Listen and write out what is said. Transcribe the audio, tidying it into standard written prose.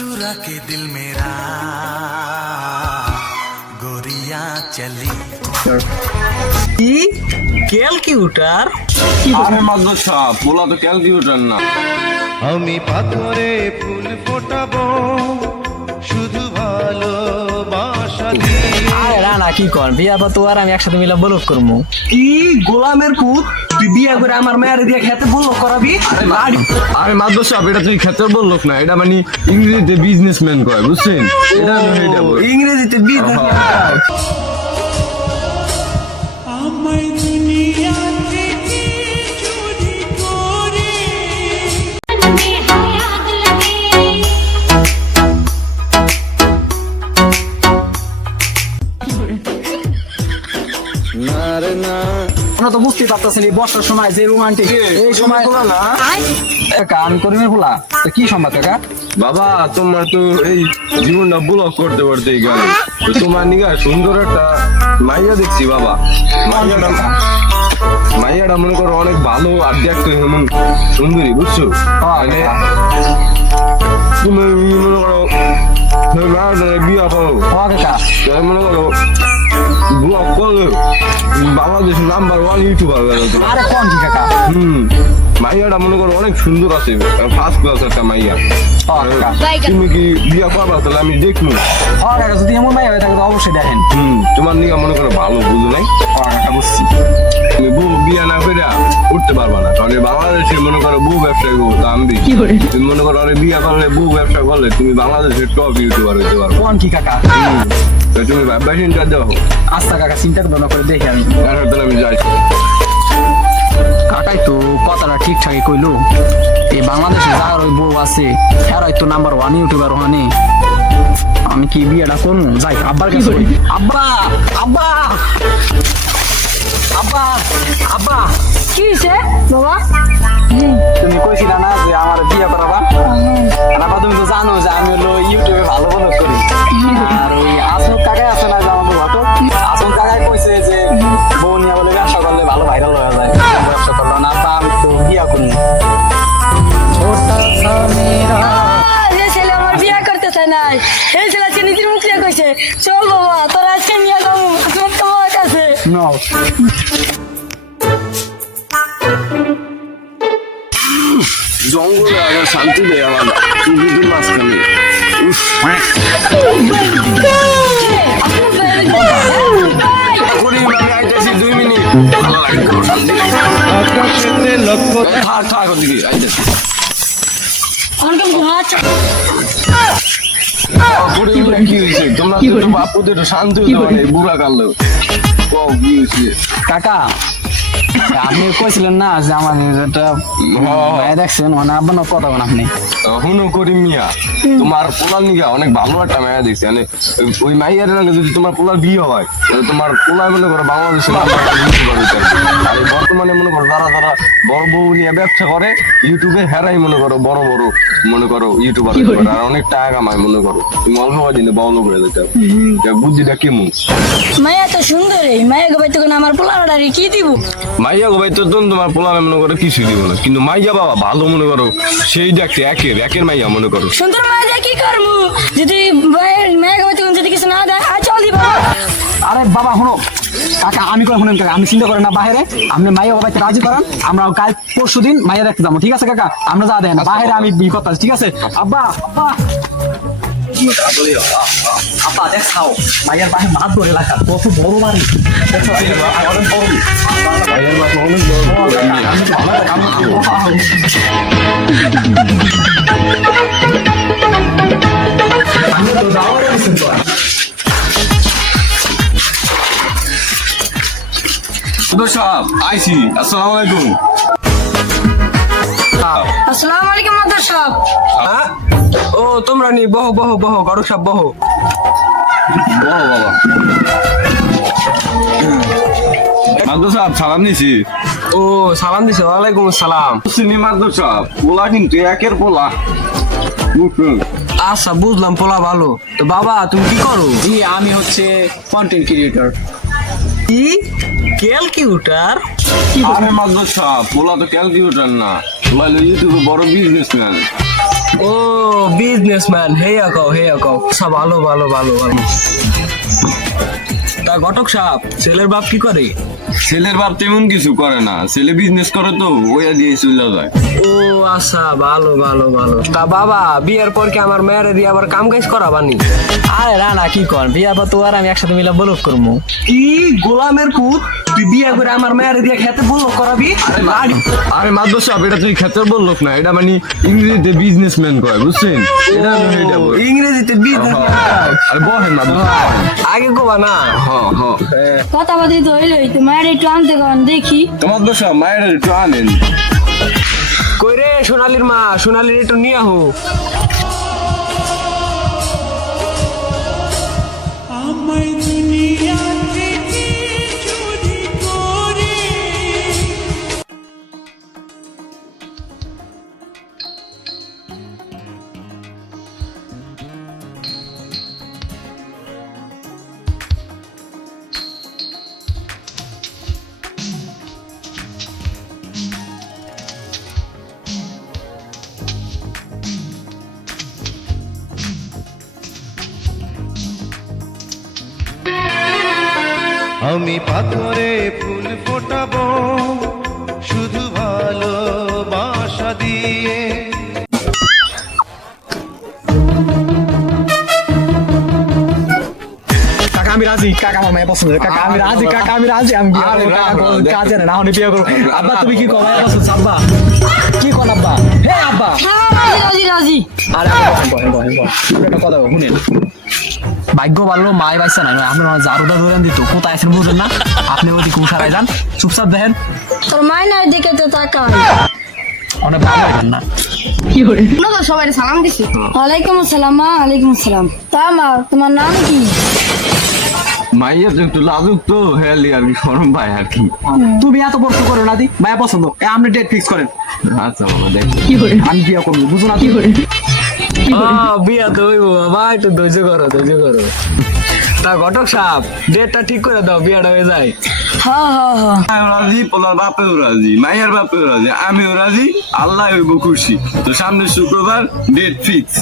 चुरा के दिल मेरा गोरियां चली কি ক্যালকুলেটর আরে মাদ্রাসা পোলা তো ক্যালকুলেটর না। আমি পাথরে ফুল ফোটাবো শুধু ভালোবাসা দিয়ে। আরে রানা কি কর বিয়া পর তো আর আমি একসাথে মিলা বলক করবো কি গোলামের পুত তুই বিয়া করে আমার মেয়ের দিয়ে খেতে বললো করাবি আরে মাদ্রাসা এটা তুই ক্ষেত্রে বললো না, এটা মানে ইংরেজিতে বিজনেসম্যান কয় বুঝছেন, এটা এটা বল। ইংরেজিতে বিজনেস আমরা তো বুঝতেই পারতেছি না বর্ষার সময় যে রোমান্টিক এই সময় না কান করিমের বলা কি সম্বাদ কাকা বাবা, তোমার তো এই জীবনটা ব্লক করতে করতেই গেল। তো তোমার নিগা সুন্দর একটা মাইয়া দেখছি বাবা। মাইয়াটা মনে করো অনেক ভালো আর দেখতে এমন সুন্দরী বুঝছো, মানে তুমি মনে করো বিয়া করো কাকা মনে করো ব্লগ করলে বাংলাদেশের নাম্বার 1 ইউটিউবার গেল। আরে কোন কি কাকা মাইয়াটা মনে করো অনেক সুন্দর আছে, ফার্স্ট ক্লাস একটা মাইয়া। তুমি কি বিয়া করবা? তাহলে আমি দেখবো। কাকা যদি এমন মাই হয় তাহলে তো অবশ্যই দেখেন। তোমার নিগা মনে করো ভালো বুঝো নাই, কাকা বুঝছি তুমি বউ বিয়া না করে উঠতে পারবা না, কারণ বাংলাদেশে মনে করো বউ ব্যবসা দাম দিই। তুমি মনে করো আরে বিয়া করলে বউ ব্যবসা করলে তুমি বাংলাদেশের টপ ইউটিউবার হইতে পারবে। কোন কি কাকা তো তুমি ভাববা চিন্তা দাও। আচ্ছা কাকা চিন্তা করবো না করে দেখি আমি। তাহলে আমি যাই। কাকাই তো কথাটা ঠিকঠাকই কইলো, এই বাংলাদেশে যার ওই বউ আছে এরাই তো নাম্বার 1 ইউটিউবার ওখানে। আমি কি বিয়েটা করবো? যাই আব্বার কাছে বলি। আব্বা আব্বা আব্বা আব্বা কি হয়েছে বাবা? তুমি কইছিলা না যে আমার বিয়ে করাবা? আব্বা তুমি তো জানো যে আমি হলো ইউটিউবে ভালো ভালো করি। আর ওই আসল কাকাই আছে না যে আমাদের ঘটক, আসল কাকাই কইছে যে বউ নিয়ে বলে ব্যবসা করলে ভালো ভাইরাল হয়ে যায়। ব্যবসা করলো না, তা আমি তো বিয়ে করবো। যে ছেলে আমার বিয়ে করতে চায় না এই ছেলে নিজের মুখ দিয়ে কইছে চল বাবা তোর আজকে নিয়ে যাবো তোমার কাছে। নাও জঙ্গলে আগে শান্তি দেয় আমার দুদিন মাঝখানে। আমি আইতেছি 2 মিনিট। ভালো লাগে কোনো শান্তি লাগে। আকাশেতে লক্ষ্য থাক থাক ওদিকে আইতেছি। কি হয়েছে? তোমরা তো একটু বাপুতে একটু শান্তি হতে পারে বুড়া কালো। কি হয়েছে? কাকা আপনি কইছিলেন না যে আমার একটা ভাই দেখছেন মানে আব্বা না কথা বলেন আপনি। হুনো করিম মিয়া, তোমার পোলার নিগা অনেক ভালো একটা মায়া দেখছি। মানে ওই মাইয়ার নাকি যদি তোমার পোলার বিয়ে হয় তাহলে তোমার পোলা মনে করো বাংলাদেশের আর এই বর্তমানে মনে করো যারা যারা বড় বউ নিয়ে ব্যবসা করে ইউটিউবে হেরাই মনে করো বড় বড় মনে করো ইউটিউবার আর অনেক টাকা কামায় মনে করো। তুমি অল্প দিনে বড় লোক হয়ে যেতে বুদ্ধিটা কেমন? মায়া তো সুন্দর মায়া গো ভাই তোকে আমার পোলাটা কি দিব? মাইয়া গো ভাই তো তোমার পোলার মনে করো কিছু দিব না, কিন্তু মাইয়া বাবা ভালো মনে করো সেই দেখতে একের মাইয়া মনে করো। সুন্দর মায়া দিয়ে কি করবো যদি মায়া গো ভাই তোকে যদি কিছু না দেয় চল দিব। আরে বাবা শুনো কাকা আমি করে শুনেন কাকা, আমি চিন্তা করেন না বাইরে আপনি মাইয়া বাবাকে রাজি করান, আমরা কাল পরশু দিন মাইয়া দেখতে যাবো। ঠিক আছে কাকা? আমরা যা দেন বাইরে আমি বিয়ে করতে ঠিক আছে? আব্বা আব্বা আব্বা দেখাও মাইয়ার বাড়ি মাছ ধরে এলাকা কত বড় বাড়ি দেখো অনেক বড়। মাইয়ার বাবা অনেক বড়। আমি তো যাওয়ার তো সাহেব আইসি। আসসালামু আলাইকুম। আসসালামু আলাইকুম মাদার সাহেব। ও তোমরা নি বহো বহো বহো গরু সব বহো বাবা মাদু সাহেব সালাম নিছি। ও সালাম দিছে ওয়ালাইকুম আসসালাম। চিনি মাদু সাহেব পোলা কিন্তু একের পোলা। আচ্ছা বুঝলাম পোলা ভালো। তো বাবা তুমি কি করো? জি আমি হচ্ছে কন্টেন্ট ক্রিয়েটর। কি ক্যালকুলেটর? আরে মাদু সাহেব পোলা তো ক্যালকুলেটর না, পোলা ইউটিউবে বড় বিজনেসম্যান। ও বিজনেসম্যান, হেয়া কও সব ভালো ভালো ভালো ভালো। তা ঘটক সাহেব, ছেলের বাপ কি করে? ছেলের বাপ তেমন কিছু করে না, ছেলে বিজনেস করে তো ওইয়া দিয়ে চলে যায়। ও আচ্ছা, ভালো ভালো ভালো। তা বাবা, বিয়ের পর কি আমার মেয়েরে দিয়ে আবার কাম কাজ করাবানি? আরে না কি কর, বিয়া বা তো আর আমি একসাথে মিলে বলক করবো। কি গোলামের পুত, তুই বিয়ে করে আমার মেয়েরে দিয়ে খেতে বললো করাবি? আরে মাদ্রাস সাহেব, এটা তুই ক্ষেতের বললো না, এটা মানে ইংরেজিতে বিজনেসম্যান কয়, বুঝছেন? এটা আমি এটা বলি। ইংরেজিতে বিজনেস। আরে বহেন মাদ্রাস সাহেব। আগে কোবা না। কথা বাদি তো হইলোই, তো মায়ের একটু আনতে কন দেখি। তোমার দোষ মায়ের একটু আনেন। কই রে সোনালির মা, সোনালির একটু নিয়ে আহো। আমি পাথরে ফুল ফোটাবো শুধু ভালোবাসা দিয়ে। কাকা আমি রাজি, কাকা আমার মেয়ে পছন্দ, কাকা আমি রাজি, কাকা আমি রাজি, আমি বিয়ে করবো, কাকা কাজে না হলে বিয়ে করবো। আব্বা তুমি কি কো, মায়ের পছন্দ? আব্বা কি কোন আব্বা? হে আব্বা, হ্যাঁ রাজি রাজি। আরে একটা কথা শুনেন, ভাগ্য ভালো মায় বাচ্চা নাই, আপনার জারুদা ধরেন দিত, কোথায় আছেন বুঝেন না, আপনি ওইদিকে উঠারাই যান, চুপচাপ দেখেন, তোর মাইনার দিকে তো তাকাই। অনেক ভালো হবেন না। সবাই সালাম দিছি। ওয়ালাইকুম আসসালাম মা, ওয়ালাইকুম আসসালাম। তা মা, তোমার নাম কি? মাইয়া তো একটু লাজুক তো, হেয়ালি আর কি শরম পাই আর কি। তুমি এত প্রশ্ন করো না দি, মায়া পছন্দ, আপনি ডেট ফিক্স করেন, আচ্ছা বাবা দেখ, আমি বিয়ে করবো, বুঝো না? বিয়া তো হইব বাবা, একটু ধৈর্য করো। তা ঘটক সাহেব, ডেটটা ঠিক করে দাও, বিয়াটা হয়ে যায়। হ্যাঁ হ্যাঁ হ্যাঁ। আমি রাজি, পোলার বাপেও রাজি, মাইয়ার বাপেও রাজি, আমিও রাজি, আল্লাহ হইব খুশি। তো সামনের শুক্রবার ডেট ফিক্স।